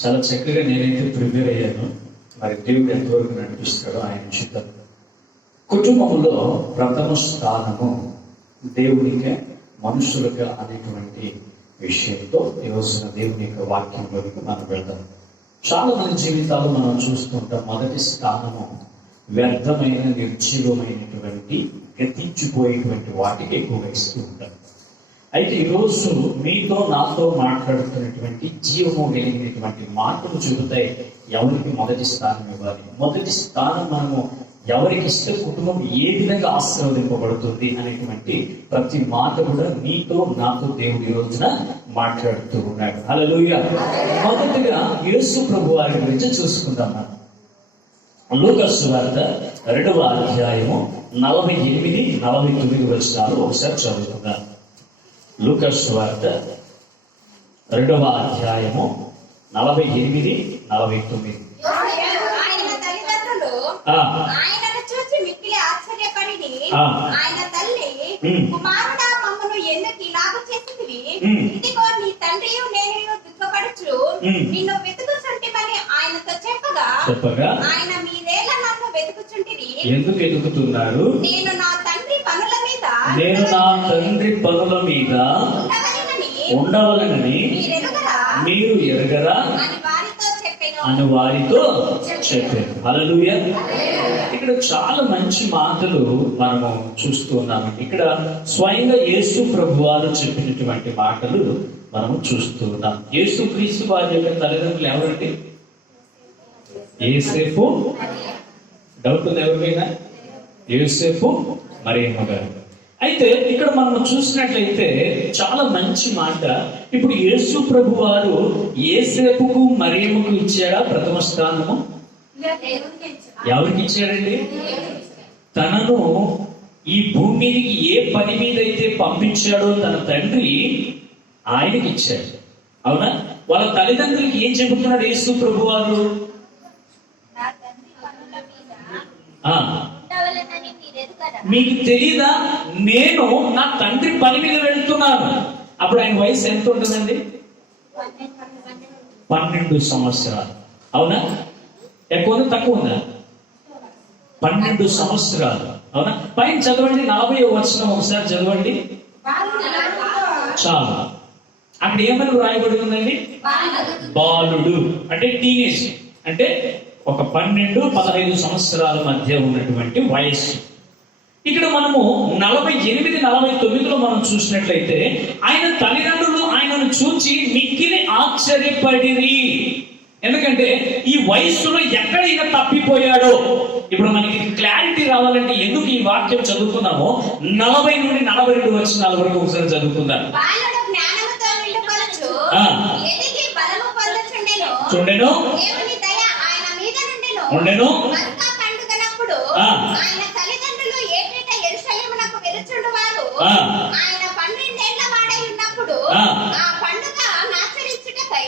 చాలా చక్కగా నేనైతే ప్రిపేర్ అయ్యాను. మరి దేవుడు ఎంతవరకు నడిపిస్తాడో ఆయన చిత్తం. కుటుంబంలో ప్రథమ స్థానము దేవునికే మనుషులుగా అనేటువంటి విషయంతో ఈరోజున దేవుని యొక్క వాక్యంలోకి మనం వెళ్దాం. చాలా మంది జీవితాలు మనం చూస్తుంటాం. మొదటి స్థానము వ్యర్థమైన, నిర్జీవమైనటువంటి, గతించిపోయేటువంటి వాటికి ఎక్కువగా ఇస్తూ ఉంటాం. అయితే ఈరోజు మీతో నాతో మాట్లాడుతున్నటువంటి జీవము కలిగినటువంటి మాటలు చెబుతాయి ఎవరికి మొదటి స్థానం ఇవ్వాలి. మొదటి స్థానం మనము ఎవరికి ఇస్తే కుటుంబం ఏ విధంగా ఆశీర్వదింపబడుతుంది అనేటువంటి ప్రతి మాట కూడా నీతో నాతో దేవుడు ఈ రోజున మాట్లాడుతూ ఉన్నాడు. హల్లెలూయా. మొదటిగా యేసు ప్రభు వారి గురించి చూసుకుందాం. మనం లూకా సువార్త 2వ అధ్యాయము 48, 49 వచనాలు ఒకసారి చదువుకుందాం. లూకా సువార్త 2వ అధ్యాయము 48, 49. ఆయనను చూసి మిక్కిలి ఆశ్చర్యపడి ఆయన తల్లి, కుమారుడా, మమ్మను ఎందుకు ఇలాగ చేసితివి? ఇదిగో నీ తండ్రియు నేను దుఃఖపడుచు నిన్ను వెతుకుచుంటిమని ఆయనతో చెప్పగా, ఆయన మీరేలా నన్ను వెతుకుచుంటిరి? ఎందుకు వెతుకుతున్నారు? నేను నా తండ్రి పనుల మీద ఉండవలనని మీరు ఎరుగరా అని వారితో చెప్పారు. హల్లెలూయా. ఇక్కడ చాలా మంచి మాటలు మనము చూస్తూ ఉన్నాము. ఇక్కడ స్వయంగా యేసు ప్రభు వారు చెప్పినటువంటి మాటలు మనము చూస్తూ ఉన్నాం. యేసు క్రీస్తు వారి యొక్క తల్లిదండ్రులు ఎవరండి? యోసేపు. డౌట్ ఉంది ఎవరికైనా? యోసేపు, మరియమ్మ గారు. అయితే ఇక్కడ మనం చూసినట్లయితే చాలా మంచి మాట. ఇప్పుడు యేసు ప్రభు వారు యోసేపుకు మరియమ్మకు ఇచ్చాడా ప్రథమ స్థానము? ఎవరికి ఇచ్చాడండి? తనను ఈ భూమి మీదకి ఏ పని మీద అయితే పంపించాడో తన తండ్రి ఆయనకి ఇచ్చాడు. అవునా? వాళ్ళ తల్లిదండ్రులకి ఏం చెబుతున్నాడు యేసు ప్రభు వారు? మీకు తెలీదా, నేను నా తండ్రి పని మీద వెళ్తున్నాను. అప్పుడు ఆయన వయసు ఎంత ఉంటుందండి? 12 సంవత్సరాలు. అవునా? ఎక్కువ తక్కువ ఉందా? 12 సంవత్సరాలు. అవునా? పైన చదవండి, 40వ వచనం ఒకసారి చదవండి. చాలా అక్కడ ఏమని వ్రాయబడి ఉందండి? బాలుడు అంటే టీనేజ్, అంటే ఒక 12-15 సంవత్సరాల మధ్య ఉన్నటువంటి వయస్సు. ఇక్కడ మనము 48, 49లో మనం చూసినట్లయితే ఆయన తల్లిదండ్రులు ఆయనను చూచి మిక్కిలి ఆశ్చర్యపడిరి. ఎందుకంటే ఈ వయస్సులో ఎక్కడ ఈయన తప్పిపోయాడో ఇప్పుడు మనకి క్లారిటీ రావాలంటే ఎందుకు ఈ వాక్యం చదువుకున్నామో 40 నుండి 42 వచనాల వరకు ఒకసారి చదువుకుందాం. చూడెను ఉండెను. ఆయన తల్లిదండ్రులు ఏటేటా యెరూషలేమునకు వెలుచుండువారు. ఆయన 12 ఏళ్ల వాడై ఉన్నప్పుడు ఆ పండుగ ఆచరించుటకై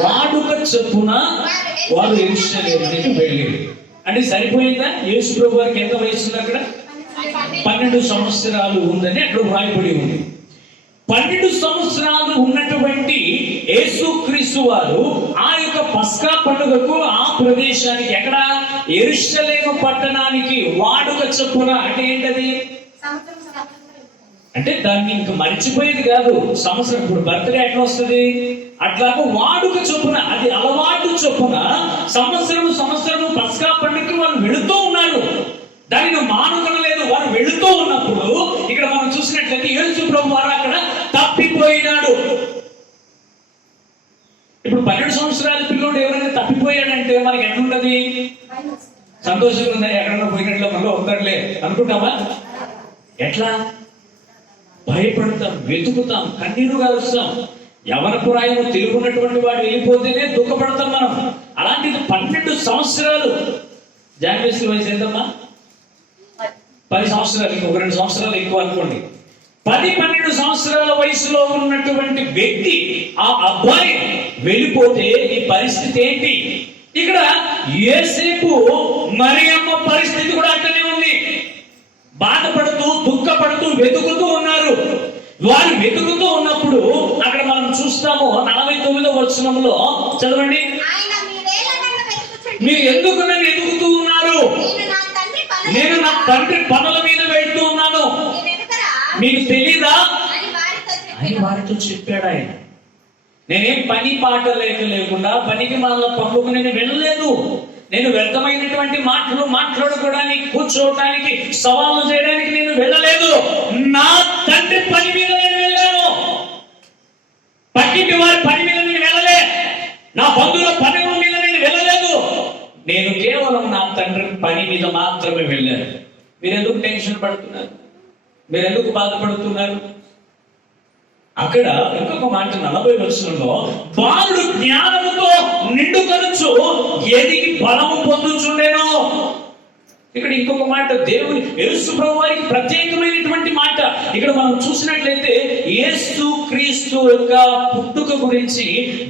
వాడుక చెప్పున వారు యెరూషలేమునకు వెళ్ళారు. అంటే సరిపోయిందా? యేసు ప్రభు వారికి ఎంత వయసు ఉంది? అక్కడ 12 సంవత్సరాలు ఉందని అక్కడ వ్రాయబడి ఉంది. 12 సంవత్సరాలు ఉన్నటువంటి యేసు క్రీస్తు వారు ఆ యొక్క పస్కా పండుగకు ఆ ప్రదేశానికి, ఎక్కడ? యెరూషలేము పట్టణానికి వాడుక చొప్పున. అంటే ఏంటది? అంటే దాన్ని ఇంక మర్చిపోయేది కాదు. సంవత్సరం ఇప్పుడు బర్త్డే ఎట్లా వస్తుంది అట్లాగా వాడుక చొప్పున, అది అలవాటు చొప్పున సంవత్సరము పస్కా పండుగకి వాళ్ళు వెళుతూ ఉన్నారు. దానిని మానుకొనలేదు. వారు వెళుతూ ఉన్నప్పుడు ఇక్కడ మనం చూసినట్లయితే యేసు ప్రభు వారు అక్కడ తప్పిపోయినాడు. ఇప్పుడు 12 సంవత్సరాల పిల్లోడు ఎవరైనా తప్పిపోయాడంటే మనకి ఎట్లుంటది? సంతోషంగా ఉందా? ఎక్కడన్నా పోయినట్లు మనలో ఉంటాడులే అనుకుంటామా? ఎట్లా? భయపడతాం, వెతుకుతాం, కన్నీరు గారుస్తాం. యవనపురాయము తెలుగున్నటువంటి వాడు వెళ్ళిపోతేనే దుఃఖపడతాం మనం. అలాంటిది 12 సంవత్సరాలు. జాన్వేసి వయసు ఎంతమ్మా? 10 సంవత్సరాలు, ఇంకొక 2 సంవత్సరాలు ఎక్కువ అనుకోండి. 10-12 సంవత్సరాల వయసులో ఉన్నటువంటి వ్యక్తి, ఆ అబ్బాయి వెళ్ళిపోతే ఈ పరిస్థితి ఏంటి? ఇక్కడ యోసేపు మరియమ్మ పరిస్థితి కూడా అట్లనే ఉంది. బాధపడుతూ, దుఃఖపడుతూ వెతుకుతూ ఉన్నారు. వారు వెతుకుతూ ఉన్నప్పుడు అక్కడ మనం చూస్తాము 49వ వచనంలో చదవండి. మీరు ఎందుకు నన్ను వెతుకుతూ ఉన్నారు? నేను నా తండ్రి పనుల మీద వెళ్తూ ఉన్నాను, మీకు తెలీదా అని వారితో చెప్పాడు ఆయన. నేనేం పని పాట లేకుండా పనికి మన పనులకు నేను వెళ్ళలేదు. నేను వ్యర్థమైనటువంటి మాటలు మాట్లాడుకోవడానికి, కూర్చోవడానికి, సవాళ్ళు చేయడానికి నేను వెళ్ళలేదు. నా తండ్రి పని మీద నేను వెళ్ళాను. పక్కింటి వారి పని మీద నేను వెళ్ళలే. నా బంధువుల పని మీద నేను వెళ్ళలేదు. నేను కేవలం నా తండ్రి పని మీద మాత్రమే వెళ్ళాను. మీరెందుకు టెన్షన్ పడుతున్నారు? మీరెందుకు బాధపడుతున్నారు? అక్కడ ఇంకొక మాట 40వ వచనంలో, బాలుడు జ్ఞానముతో నిండుకొనుచు ఎదిగి బలము పొందుచుండెను. ఇక్కడ ఇంకొక మాట, దేవుని యేసు ప్రభువు వారికి ప్రత్యేకమైనటువంటి మాట. ఇక్కడ మనం చూసినట్లయితే యేసు క్రీస్తు యొక్క పుట్టుక గురించి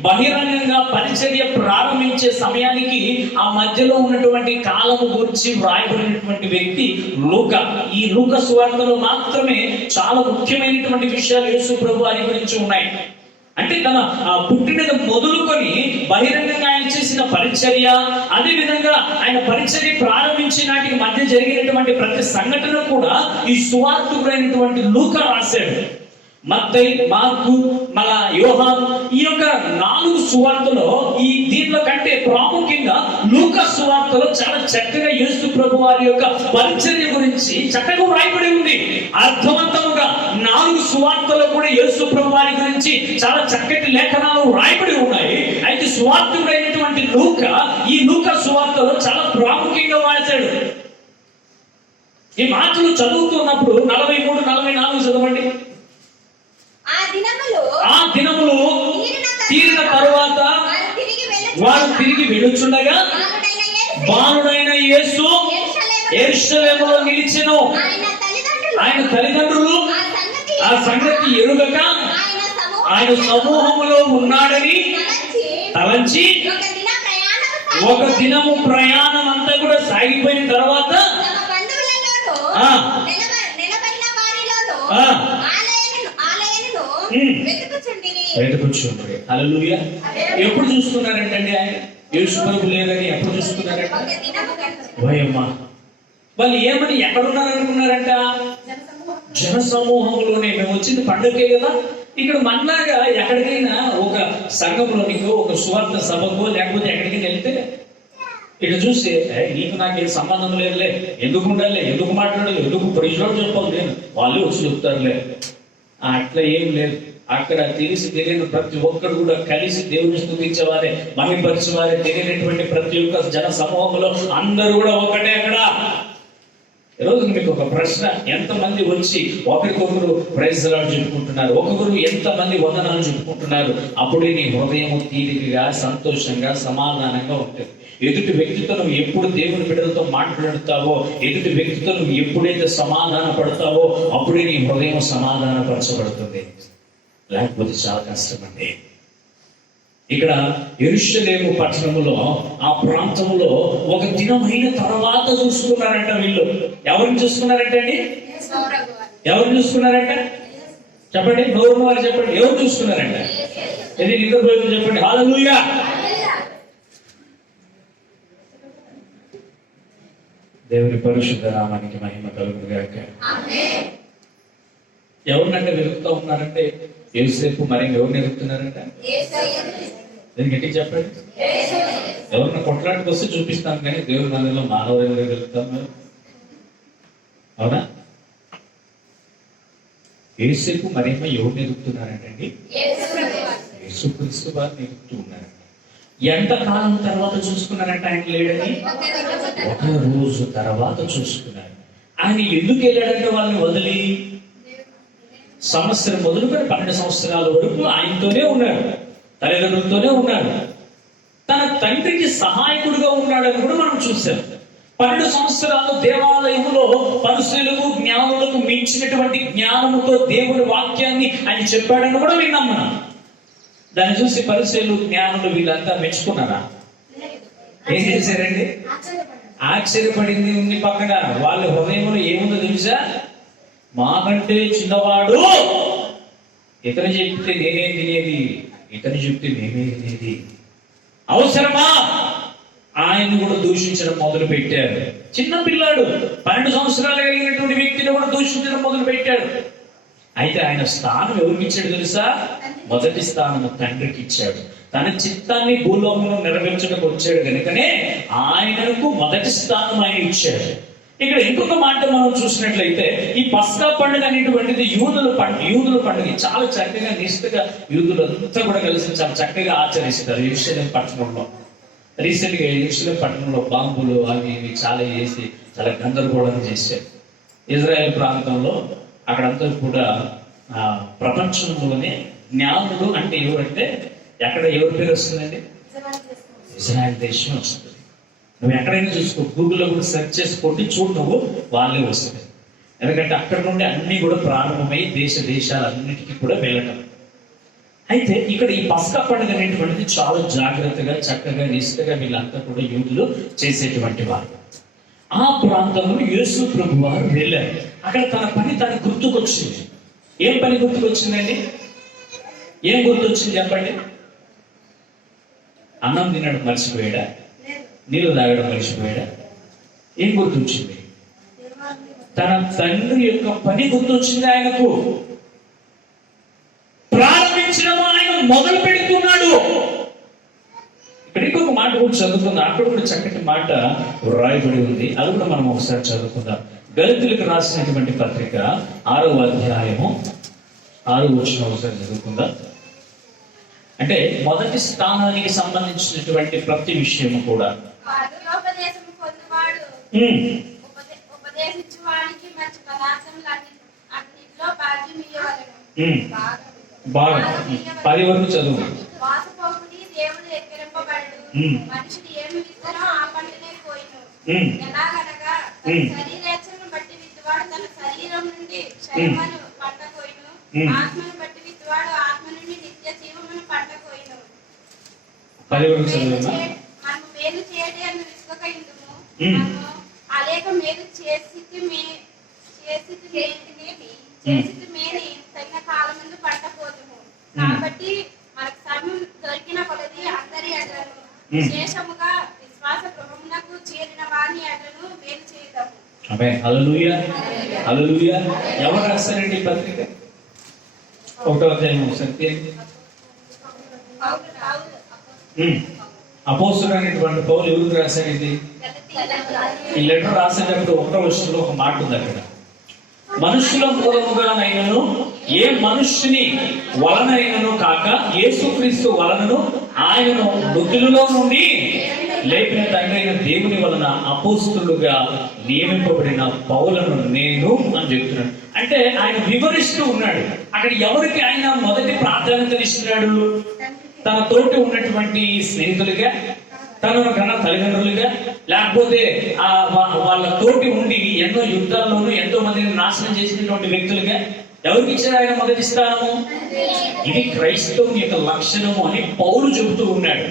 బహిరంగంగా పరిచర్య ప్రారంభించే సమయానికి ఆ మధ్యలో ఉన్నటువంటి కాలము గురించి వ్రాయబడినటువంటి వ్యక్తి లూకా. ఈ లూకా సువార్తలో మాత్రమే చాలా ముఖ్యమైనటువంటి విషయాలు యేసు ప్రభు వారి గురించి ఉన్నాయి. అంటే తన పుట్టినది మొదలుకొని బహిరంగంగా ఆయన చేసిన పరిచర్య, అదే విధంగా ఆయన పరిచర్య ప్రారంభించిన నాటికి మధ్య జరిగినటువంటి ప్రతి సంఘటన కూడా ఈ సువార్తికుడైనటువంటి లూకా రాశాడు. మత్తయి, మార్కు, మళ్ళా యోహాను, ఈ యొక్క 4 సువార్తలో ఈ దీంట్లో కంటే ప్రాముఖ్యంగా లూకా సువార్తలో చాలా చక్కగా యేసు ప్రభు వారి యొక్క పరిచర్య గురించి చక్కగా రాయబడి ఉంది. అర్థవంతముగా 4 సువార్తలో కూడా యేసు ప్రభు వారి గురించి చాలా చక్కటి లేఖనాలు రాయబడి ఉన్నాయి. అయితే సువార్తికుడైనటువంటి లూకా ఈ లూకా సువార్తలో చాలా ప్రాముఖ్యంగా రాశాడు. ఈ మాటలు చదువుతున్నప్పుడు 43, 44 చదవండి. ఆ దినములు తీరిన తరువాత వారు తిరిగి వెళుచుండగా బాలుడైన యేసు యెరూషలేములో నిలిచెను. ఆయన తల్లిదండ్రులు ఆ సంగతి ఎరుగక ఆయన సమూహములో ఉన్నాడని తలంచి ఒక దినము ప్రయాణం అంతా కూడా సాగిపోయిన తర్వాత వెతుకుచుండ్రి. హల్లెలూయా. ఎప్పుడు చూస్తున్నారంటే ఆయన యేసు ప్రభు లేదని ఎప్పుడు చూస్తున్నారంటే భయమ్మా వాళ్ళు ఏమని ఎక్కడున్నారనుకున్నారంట? జన సమూహంలోనే. మేము వచ్చింది పండుగకే కదా. ఇక్కడ మనలాగా ఎక్కడికైనా ఒక సంఘంలోనికో ఒక సువార్త సభకో లేకపోతే ఎక్కడికైనా వెళ్తే ఇక్కడ చూస్తే నీకు నాకేం సంబంధం లేదులే, ఎందుకు ఉండాలి, ఎందుకు మాట్లాడాలి, ఎందుకు ప్రైజ్లాడ్ చెప్పాలి, నేను వాళ్ళే వచ్చి చెప్తారులే. అట్లా ఏం లేదు. అక్కడ తెలిసి తెలియని ప్రతి ఒక్కరు కూడా కలిసి దేవుని స్తుతించేవారే, మహిమపరిచేవారే. తెలియనటువంటి ప్రతి ఒక్క జన సమూహంలో అందరూ కూడా ఒకటే. అక్కడ ఈరోజు మీకు ఒక ప్రశ్న, ఎంతమంది వచ్చి ఒకరికొకరు ప్రైజ్ లార్డ్ చెప్పుకుంటున్నారు, ఒక్కొక్కరు ఎంతమంది వందనాలు చెప్పుకుంటున్నారు? అప్పుడే నీ హృదయం తీరికగా, సంతోషంగా, సమాధానంగా ఉంటుంది. ఎదుటి వ్యక్తితో నువ్వు ఎప్పుడు దేవుని బిడ్డలతో మాట్లాడుతావో, ఎదుటి వ్యక్తితో నువ్వు ఎప్పుడైతే సమాధాన పడతావో అప్పుడే నీ హృదయం సమాధానపరచబడుతుంది. లేకపోతే చాలా కష్టమండి. ఇక్కడ యెరూషలేము పట్టణములో ఆ ప్రాంతంలో ఒక దినమైన తర్వాత చూసుకున్నారంట వీళ్ళు. ఎవరిని చూసుకున్నారంట అండి? ఎవరిని చూసుకున్నారంట? చెప్పండి, నోరు వారు చెప్పండి. ఎవరు చూసుకున్నారంట? ఇది నిద్రపోయి చెప్పండి. హల్లెలూయా. దేవుని పరిశుద్ధ నామానికి మహిమ కలుగును గాక. ఎవరినంటే వెతుకుతూ ఉన్నారంటే యేసేపు. మరి ఎవరిని వెతుకుతున్నారంట? నేను గట్టిగా చెప్పండి. ఎవరిని కొట్లాడికి వస్తే చూపిస్తాను, కానీ దేవుని మందిలో మానవ ఎవరు వెతుకుతాం? అవునా? యేసేపు మరేమో ఎవరిని వెతుకుతున్నారంటండి? యేసుక్రీస్తు వారిని వెతుకుతూ ఉన్నారంట. ఎంత కాలం తర్వాత చూసుకున్నారంట ఆయన లేడని? ఒక రోజు తర్వాత చూసుకున్నారు. ఆయన ఎందుకు వెళ్ళాడంటే వాళ్ళని వదిలి? సంవత్సరం మొదలుకొని 12 సంవత్సరాల వరకు ఆయనతోనే ఉన్నాడు, తల్లిదండ్రులతోనే ఉన్నాడు. తన తండ్రికి సహాయకుడిగా ఉన్నాడని కూడా మనం చూసాం. 12 సంవత్సరాలు దేవాలయంలో పరిశీలకు, జ్ఞానులకు మించినటువంటి జ్ఞానముతో దేవుని వాక్యాన్ని ఆయన చెప్పాడని కూడా విన్నాం మనం. దాన్ని చూసి పరిశీలు, జ్ఞానులు వీళ్ళంతా మెచ్చుకున్నారా? ఏం చేశారండి? ఆశ్చర్యపడింది ఉంది పక్కన. వాళ్ళ హృదయంలో ఏముందో తెలుసా? మాకంటే చిన్నవాడు ఇతను చెప్తే నేనే తినేది, ఇతను చెప్తే నేనే తినేది, అవసరమా? ఆయన కూడా దూషించడం మొదలు పెట్టారు. చిన్న పిల్లాడు, 12 సంవత్సరాలు కలిగినటువంటి వ్యక్తిని కూడా దూషించడం మొదలు పెట్టాడు. అయితే ఆయన స్థానం ఎవరికి ఇచ్చాడు తెలుసా? మొదటి స్థానము తండ్రికి ఇచ్చాడు. తన చిత్తాన్ని భూలోకంలో నెరవేర్చడానికి వచ్చాడు కనుకనే ఆయనకు మొదటి స్థానం ఆయన ఇచ్చాడు. ఇక్కడ ఇంకొక మాట మనం చూసినట్లయితే, ఈ పస్కా పండుగ అనేటువంటిది యూదుల పండుగ. చాలా చక్కగా నిష్ఠగా యూదులంతా కూడా కలిసి చాలా చక్కగా ఆచరిస్తారు. యెరూషలేము పట్టణంలో రీసెంట్ గా యెరూషలేము పట్టణంలో బాంబులు అవి ఇవి చాలా వేసి చాలా గందరగోళం చేశారు. ఇజ్రాయెల్ ప్రాంతంలో అక్కడంతా కూడా ప్రపంచంలోనే జ్ఞానులు అంటే ఎవరంటే, ఎక్కడ ఎవరి పేరు వస్తుందండి? ఇజ్రాయెల్ దేశం వస్తుంది. నువ్వు ఎక్కడైనా చూసుకో, గూగుల్లో కూడా సెర్చ్ చేసుకోండి, చూడు, నువ్వు వాళ్ళే వస్తుంది. ఎందుకంటే అక్కడ నుండి అన్ని కూడా ప్రారంభమై దేశాలన్నిటికీ కూడా వెళ్ళటం. అయితే ఇక్కడ ఈ పస్కా పండుగ అనేటువంటిది చాలా జాగ్రత్తగా చక్కగా నిష్ఠగా వీళ్ళంతా కూడా యూదులు చేసేటువంటి వారు. ఆ ప్రాంతంలో యేసు ప్రభు వారు వెళ్ళారు. అక్కడ తన పని తనకు గుర్తుకొచ్చింది. ఏం పని గుర్తుకొచ్చిందండి? ఏం గుర్తొచ్చింది చెప్పండి? అన్నం తినడం మర్చిపోయాడా? నీళ్ళు తాగడం మర్చిపోయాడా? ఏం గుర్తొచ్చింది? తన తండ్రి యొక్క పని గుర్తొచ్చింది ఆయనకు. ప్రారంభించడం ఆయన మొదలు పెడుతున్నాడు. ఇక్కడ ఇంకొక మాట కూడా చదువుకుందాం. అక్కడ కూడా చక్కటి మాట రాయబడి ఉంది. అది కూడా మనం ఒకసారి చదువుకుందాం. గళితులకు రాసినటువంటి పత్రిక 6వ అధ్యాయము 6వ వచనం ఒకసారి చదువుకుందాం. అంటే మొదటి స్థానానికి సంబంధించినటువంటి ప్రతి విషయము కూడా బాగా 10 వరకు చదువు. మనుషుడు ఏమి విత్తనో ఆ పంటనే కోయును. ఎలాగనగా శరీరేచ్ఛను బట్టి విత్తువాడు తన శరీరం నుండి క్షయమును పంట కోయును. ఆత్మను బట్టి విత్తువాడు ఆత్మ నుండి నిత్య జీవమును పంట కోయును. మనము మేలు చేయడే అని విసుక ఇందుము. మనము అనేక మేలు చేసి మేని తగిన కాలం ముందు పంట పోదుము. కాబట్టి మనకు సమయం దొరికిన కొలది అందరి అడ్లను విశేషముగా విశ్వాస గృహమునకు చేరిన వాని అడ్లను మేలు చేద్దాము. ఆమేన్. హల్లెలూయా, హల్లెలూయా. ఎవరు రాశారండి ఈ పత్రిక? 1వ అధ్యాయం అపోస్తలుడు అనేటువంటి పౌలు ఎవరికి రాశారు ఇది? ఈ లెటర్ రాసేటప్పుడు 1వ వచనంలో ఒక మాట ఉంది. అక్కడ మనుషుల మూలముగానైనను ఏ మనుష్యుని వలనైనను కాక యేసుక్రీస్తు వలనను ఆయనను మృతులలో నుండి లేపిన తండ్రి అయిన దేవుని వలన అపోస్తలుడుగా నియమింపబడిన పౌలను నేను అని చెప్తున్నాడు. అంటే ఆయన వివరిస్తూ ఉన్నాడు. అక్కడ ఎవరికి ఆయన మొదటి ప్రాధాన్యత ఇస్తున్నాడు? తన తోటి ఉన్నటువంటి స్నేహితులుగా, తనను కన్నా తల్లిదండ్రులుగా, లేకపోతే వాళ్ళ తోటి ఉండి ఎన్నో యుద్ధాల్లోనూ ఎంతో మందిని నాశనం చేసినటువంటి వ్యక్తులుగా ఎవరికి ఇచ్చారు ఆయన మొదటి స్థానము? ఇది క్రైస్తవం యొక్క లక్షణము అని పౌలు చెబుతూ ఉన్నాడు.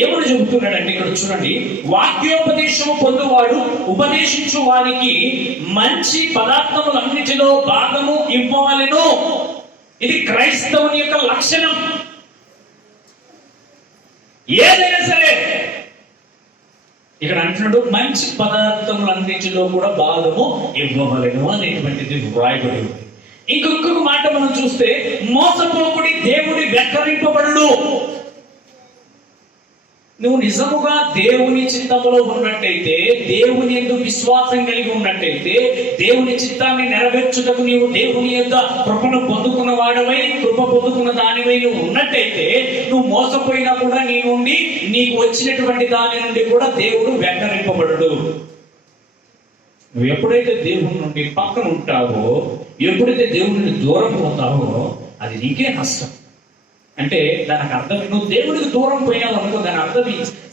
ఏమని చెబుతున్నాడంటే ఇక్కడ చూడండి, వాక్యోపదేశము పొందువాడు ఉపదేశించు వారికి మంచి పదార్థములన్నిటిలో భాగము ఇవ్వవలెను. ఇది క్రైస్తవుని యొక్క లక్షణం. ఏదైనా సరే ఇక్కడ అంటున్నాడు, మంచి పదార్థములన్నిటిలో కూడా భాగము ఇవ్వవలెను అనేటువంటిది వ్రాయబడి ఉంది. ఇంకొక మాట మనం చూస్తే, మోసపోకుడి దేవుడి వెక్కరింపబడు. నువ్వు నిజముగా దేవుని చిత్తములో ఉన్నట్టయితే, దేవుని యందు విశ్వాసం కలిగి ఉన్నట్టయితే, దేవుని చిత్తాన్ని నెరవేర్చుటకు నీవు దేవుని యొక్క కృపను పొందుకున్న వాడవై, కృప పొందుకున్న దానివై నువ్వు ఉన్నట్టయితే, నువ్వు మోసపోయినా కూడా నీ నుండి నీకు వచ్చినటువంటి దాని నుండి కూడా దేవుడు వెక్కరింపబడడు. నువ్వు ఎప్పుడైతే దేవుని నుండి పక్కన ఉంటావో, ఎప్పుడైతే దేవుడి నుండి దూరం పోతావో, అది నీకే నష్టం. అంటే దానికి అర్థం, నువ్వు దేవుడికి దూరం పోయినావు అనుకో, దాని అర్థం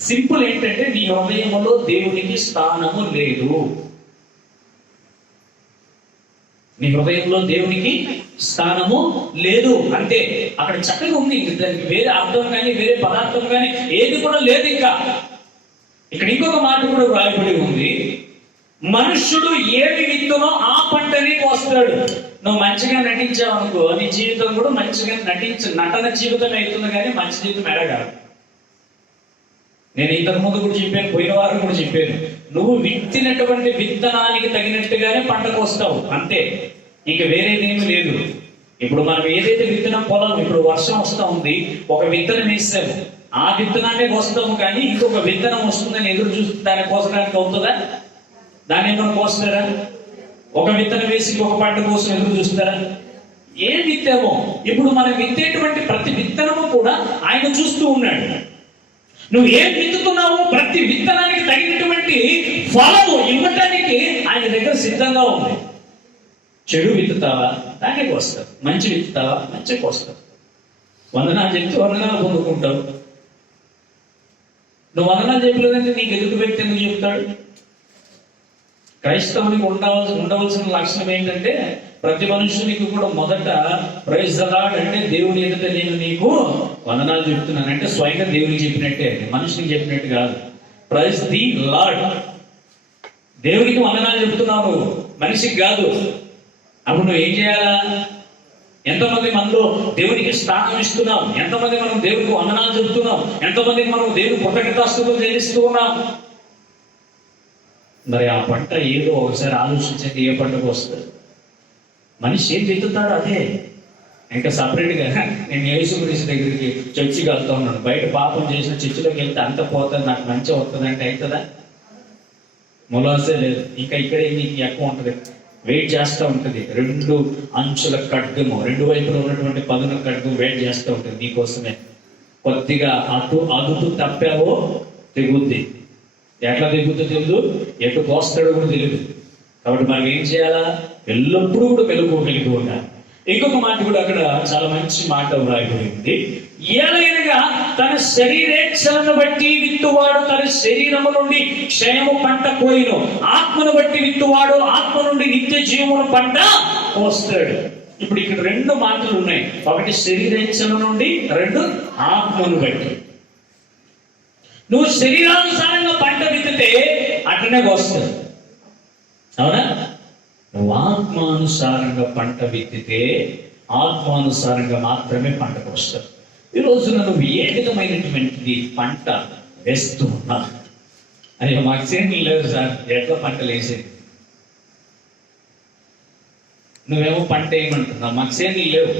సింపుల్ ఏంటంటే నీ హృదయంలో దేవునికి స్థానము లేదు. నీ హృదయంలో దేవునికి స్థానము లేదు అంటే అక్కడ చక్కగా ఉంది. దానికి వేరే అర్థం కానీ వేరే పదార్థం కానీ ఏది కూడా లేదు. ఇంకా ఇక్కడ ఇంకొక మాట కూడా వ్రాయబడి ఉంది, మనుష్యుడు ఏమి విత్తునో ఆ పంటని కోస్తాడు. నువ్వు మంచిగా నటించావు అనుకో, నీ జీవితం కూడా మంచిగా నటన జీవితం అవుతుంది, కానీ మంచి జీవితం ఎడగాలి. నేను ఇంతకు ముందు కూడా చెప్పాను, పోయిన వారం కూడా చెప్పాను, నువ్వు విత్తినటువంటి విత్తనానికి తగినట్టుగానే పంటకు వస్తావు, అంతే. ఇంక వేరేదేమీ లేదు. ఇప్పుడు మనం ఏదైతే విత్తనం పొలం, ఇప్పుడు వర్షం వస్తూ ఉంది, ఒక విత్తనం వేసాము, ఆ విత్తనాన్ని కోస్తాము, కానీ ఇంకొక విత్తనం వస్తుందని ఎదురు చూసి దాన్ని కోసడానికి అవుతుందా? దాన్ని ఏమైనా కోస్తారా? ఒక విత్తనం వేసి ఇంకొక పంట కోసం ఎదురు చూస్తారా? ఏం విత్తామో, ఇప్పుడు మనం విత్తేటువంటి ప్రతి విత్తనము కూడా ఆయన చూస్తూ ఉన్నాడు. నువ్వు ఏం విత్తుతున్నావో ప్రతి విత్తనానికి తగినటువంటి ఫలము ఇవ్వటానికి ఆయన దగ్గర సిద్ధంగా ఉంది. చెడు విత్తుతావా, దాన్ని కోస్తావు. మంచి విత్తుతావా, మంచిగా కోస్తావు. వందనాలు చెప్తే వందనాలు పొందుకుంటావు. నువ్వు వందనాలు చెప్పలేదంటే నీకు ఎదుటి వ్యక్తి ఎందుకు చెప్తాడు? క్రైస్తవునికి ఉండవలసిన లక్షణం ఏంటంటే, ప్రతి మనుషునికి కూడా మొదట ప్రైజ్ ద లార్డ్ అంటే దేవుని ఎదుట నేను నీకు వందనాలు చెప్తున్నాను అంటే స్వయంగా దేవునికి చెప్పినట్టే, మనుషునికి చెప్పినట్టు కాదు. ప్రైజ్ ది లార్డ్, దేవునికి వందనాలు చెప్తున్నావు, మనిషికి కాదు. అప్పుడు నువ్వు ఏం చేయాలా? ఎంతమంది మనలో దేవునికి స్థానం ఇస్తున్నాం, ఎంతమంది మనం దేవునికి వందనాలు చెబుతున్నాం, ఎంతమందికి మనం దేవుని కృతజ్ఞతాస్తుతులు చెల్లిస్తూ ఉన్నాం. మరి ఆ పంట ఏదో ఒకసారి ఆలోచించండి, ఏ పంటకు వస్తుంది? మనిషి ఏం చెప్తున్నాడు అదే. ఇంకా సపరేట్గా నేను యేసుక్రీస్తు దగ్గరికి చర్చికి వెళ్తా ఉన్నాను, బయట పాపం చేసిన చర్చిలోకి వెళ్తే అంత పోతుంది, నాకు మంచి వస్తుంది అంటే అవుతుందా? ములాసే లేదు. ఇంకా ఇక్కడే నీకు ఎక్కువ ఉంటుంది, వెయిట్ చేస్తూ ఉంటుంది. 2 అంచుల ఖడ్గము, 2 వైపులో ఉన్నటువంటి పదున ఖడ్గం వెయిట్ చేస్తూ ఉంటుంది నీకోసమే. కొద్దిగా అదుపు తప్పావో తెగుద్ది. ఎట్లా తెగుద్దో తెలియదు, ఎటు కోస్తాడో కూడా తెలియదు. కాబట్టి మనం ఏం చేయాలా? ఎల్లప్పుడూ కూడా మెలుగు ఉండాలి. ఇంకొక మాట కూడా అక్కడ చాలా మంచి మాట వ్రాయబడింది. ఏలైనగా తన శరీరేచ్ఛలను బట్టి విత్తువాడు తన శరీరము నుండి క్షయము పంట కోయును, ఆత్మను బట్టి విత్తువాడు ఆత్మ నుండి నిత్య జీవమును పంట కోస్తాడు. ఇప్పుడు ఇక్కడ 2 మాటలు ఉన్నాయి. ఒకటి శరీరేచ్ఛల నుండి, 2 ఆత్మను బట్టి. నువ్వు శరీరానుసారంగా పంట విత్తితే అట్లనే కోస్తాడు, అవునా? నువ్వు ఆత్మానుసారంగా పంట విత్తితే ఆత్మానుసారంగా మాత్రమే పంటకు వస్తాడు. ఈ రోజున నువ్వు ఏ విధమైనటువంటి పంట వేస్తూ ఉన్నా? అని మాకు చేనులు లేదు సార్, ఎట్లా పంటలు వేసేది? నువ్వేమో పంట వేయమంటున్నావు, మాకు చేనులు లేవు.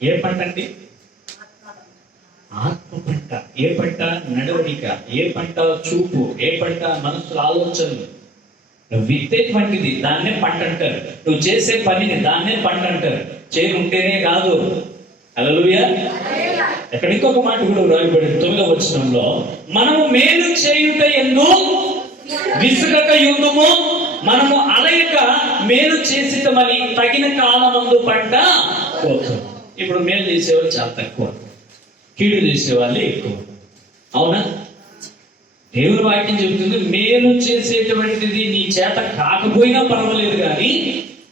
ఏ పంట అండి? ఆత్మ పంట. ఏ పంట? నడవడిక. ఏ పంట? చూపు. ఏ పంట? మనసుల ఆలోచనలు. నువ్వు విత్తేటువంటిది దాన్నే పంట అంటారు, నువ్వు చేసే పనిని దాన్నే పంట అంటారు. చేను ఉంటేనే కాదు. హల్లెలూయా. ఎక్కడ ఇంకొక మాట కూడా రాయబడింది 9వ వచనంలో, మనము మేలు చేయుట యందు విసుగక యుందుము, మనము అలయక మేలు చేసితమని తగిన కాలమందు పంట కోతుము. ఇప్పుడు మేలు చేసేవాళ్ళు చాలా తక్కువ, కీడు చేసేవాళ్ళు ఎక్కువ, అవునా? దేవుని వాక్యం చెబుతుంది, మేలు చేసేటువంటిది నీ చేత కాకపోయినా పర్వాలేదు, కానీ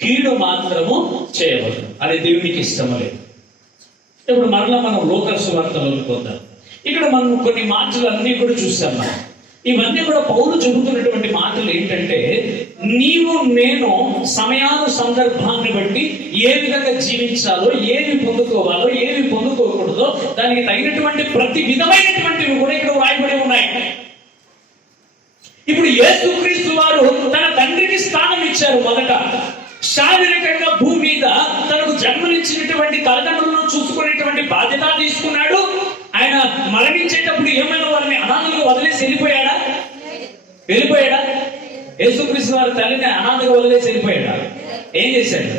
కీడు మాత్రము చేయవద్దు, అది దేవునికి ఇష్టం లేదు. ఇప్పుడు మరలా మనం లోకాసు వార్తలోకి పోతాం. ఇక్కడ మనం కొన్ని మాటలు అన్నీ కూడా చూసాం. మనం ఇవన్నీ కూడా పౌలు చెబుతున్నటువంటి మాటలు ఏంటంటే, నీవు నేను సమయాను సందర్భాన్ని బట్టి ఏ విధంగా జీవించాలో, ఏమి పొందుకోవాలో, ఏమి పొందుకోకూడదో దానికి తగినటువంటి ప్రతి విధమైనటువంటివి కూడా ఇక్కడ రాయబడి ఉన్నాయి. ఇప్పుడు యేసుక్రీస్తు వారు తన తండ్రికి స్థానం ఇచ్చారు. మొదట శారీరకంగా భూమి మీద తనకు జన్మనిచ్చినటువంటి తల్లిదండ్రులను చూసుకునేటువంటి బాధ్యత తీసుకున్నాడు. ఆయన మరణించేటప్పుడు ఏమైనా వారిని అనాథలుగా వదిలేసి వెళ్ళిపోయాడా? యేసుక్రీస్తు వారి తల్లిని అనాథగా వదిలేసి వెళ్ళిపోయాడా? ఏం చేశాడు?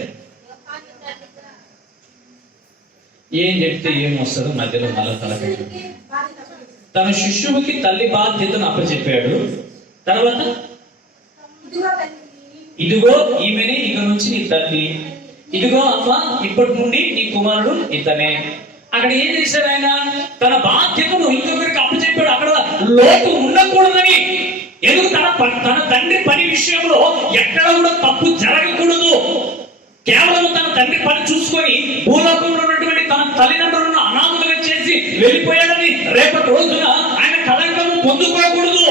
ఏం చెప్తే ఏం వస్తుందో మధ్యలో మళ్ళా తలపెట్టు. తన శిష్యుడికి తల్లి బాధ్యతను అప్పచెప్పాడు. తర్వాత ఇదిగో ఈమెనే ఇక నుంచి నీ తల్లి, ఇదిగో అమ్మ ఇప్పటి నుండి నీ కుమారుడు ఇతనే. అక్కడ ఏం చేశాడు ఆయన? తన బాధ్యతను ఇంకొకరికి అప్పచెప్పాడు. అక్కడ లోటు ఉండకూడదని. ఎందుకు? తన తండ్రి పని విషయంలో ఎక్కడ కూడా తప్పు జరగకూడదు. కేవలం తన తండ్రి పని చూసుకొని భూలోకంలో ఉన్నటువంటి తన తల్లిదండ్రులను అనాథలుగా చేసి వెళ్ళిపోయాడని రేపటి రోజున ఆయన కళంకము పొందుకోకూడదు.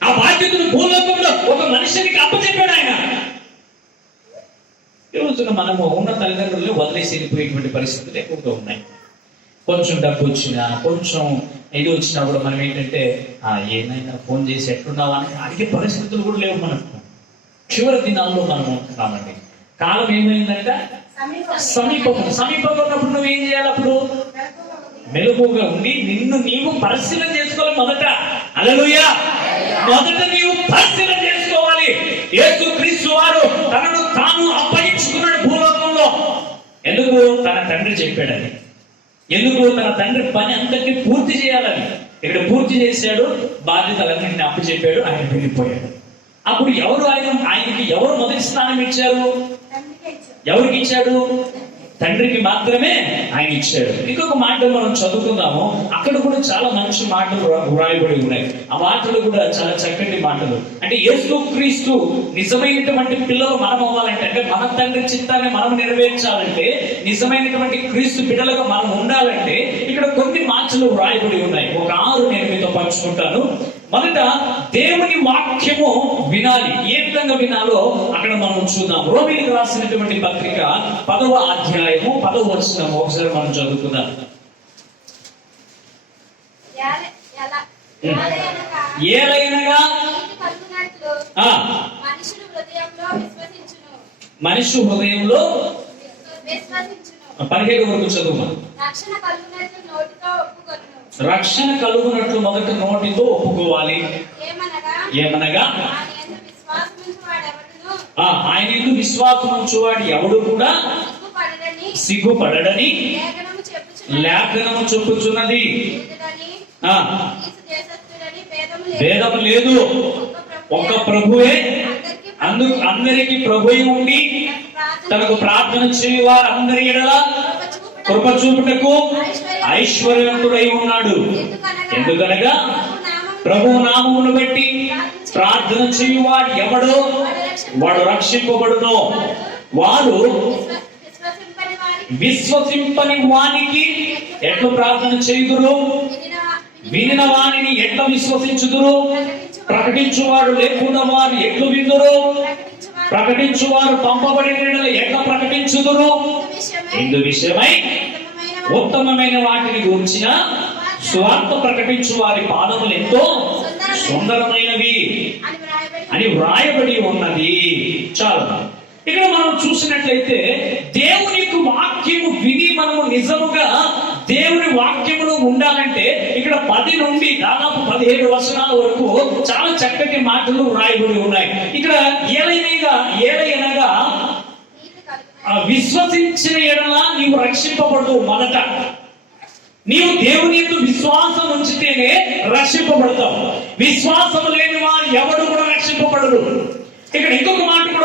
ఆ బాధ్యతను భూలోకంలో ఒక మనిషికి అప్పచెప్పాడు ఆయన. రోజున మనము ఉన్న తల్లిదండ్రులు వదిలేసి వెళ్ళిపోయేటువంటి పరిస్థితులు ఎక్కువగా ఉన్నాయి. కొంచెం డబ్బు వచ్చినా, కొంచెం ఇది వచ్చినా కూడా మనం ఏంటంటే ఏమైనా ఫోన్ చేసి ఎట్లున్నావా అని అడిగే పరిస్థితులు కూడా లేవు మనకు. చివరి దినాల్లో మనం ఉంటున్నామండి. కాలం ఏమైందంట సమీపంగా ఉన్నప్పుడు నువ్వు ఏం చేయాలి? అప్పుడు మెలకుగా ఉండి నిన్ను నీవు పరిశీలన చేసుకోవాలి. హల్లెలూయా, మొదట నీవు పరిశీలన చేసుకోవాలి. యేసుక్రీస్తు వారు తనను తాను అప్పగించుకున్నాడు భూలోకంలో. ఎందుకు? తన తండ్రి చెప్పాడని. ఎందుకు? తన తండ్రి పని అంతటి పూర్తి చేయాలని. ఇక్కడ పూర్తి చేశాడు, బాధ్యతలన్నింటినీ అప్పచెప్పాడు, ఆయన వెళ్ళిపోయాడు. అప్పుడు ఆయనకి ఎవరు మొదటి స్థానం ఇచ్చారు? ఎవరికి ఇచ్చాడు? తండ్రికి మాత్రమే ఆయన ఇచ్చాడు. ఇంకొక మాట మనం చదువుకుందాము. అక్కడ కూడా చాలా మంచి మాటలు వ్రాయబడి ఉన్నాయి. ఆ మాటలు కూడా చాలా చక్కటి మాటలు. అంటే యేసుక్రీస్తు నిజమైనటువంటి పిల్లలు మనం అవ్వాలంటే, అంటే మన తండ్రి చిత్తాన్ని మనం నెరవేర్చాలంటే, నిజమైనటువంటి క్రీస్తు బిడ్డలుగా మనం ఉండాలంటే ఇక్కడ కొన్ని మాటలు వ్రాయబడి ఉన్నాయి. ఒక 6 నేను మీతో పంచుకుంటాను. మొదట దేవుని వాక్యము వినాలి. ఏ విధంగా వినాలో అక్కడ మనం చూద్దాం. రోమీయులకు రాసినటువంటి పత్రిక 10వ అధ్యాయము 10వ వచనము ఒకసారి మనం చదువుకుందాం. ఏలయనగా మనిషి హృదయంలో 17 వరకు చదువు. రక్షణ కలుగునట్లు మొదట నోటితో ఒప్పుకోవాలి. ఏమనగా ఆయన యందు విశ్వాసం ఉంచువాడు ఎవడు కూడా సిగ్గుపడడని లేఖనము చెప్పుచున్నది. భేదము లేదు, ఒక్క ప్రభువే, అందరికి ప్రభువే ఉండి తనకు ప్రార్థన చేయువారు అందరి ఎడల కృప చూపుటకు ఐశ్వర్యవంతుడై ఉన్నాడు. ఎందుకనగా ప్రభువు నామమును బట్టి ప్రార్థన చేయువాడు ఎవడో వాడు రక్షింపబడును. వాడు విశ్వసింపని వానికి ఎట్లా ప్రార్థన చేయుదురు? వినిన వానిని ఎట్లా విశ్వసించుదురు? ప్రకటించువాడు లేకుండా వారు ఎట్లు విందురు? ప్రకటించువారు పంపబడిన ఎట్లా ప్రకటించుదురు? ఇందు విషయమై ఉత్తమమైన వాటిని గురించిన స్వార్థ ప్రకటించు వారి పాదములు ఎంతో సుందరమైనవి అని వ్రాయబడి ఉన్నది. చాలా ఇక్కడ మనం చూసినట్లయితే దేవుని వాక్యము విని మనము నిజముగా దేవుని వాక్యములో ఉండాలంటే ఇక్కడ 10 నుండి దాదాపు 17 వచనాల వరకు చాలా చక్కటి మాటలు వ్రాయబడి ఉన్నాయి. ఇక్కడ ఏలయనగా విశ్వసించిన ఎడల నీవు రక్షింపబడదు. మొదట నీవు దేవుని యందు విశ్వాసం ఉంచితేనే రక్షింపబడతావు. విశ్వాసం లేని వారు ఎవడు కూడా రక్షింపబడరు. ఇక్కడ ఇంకొక మాట కూడా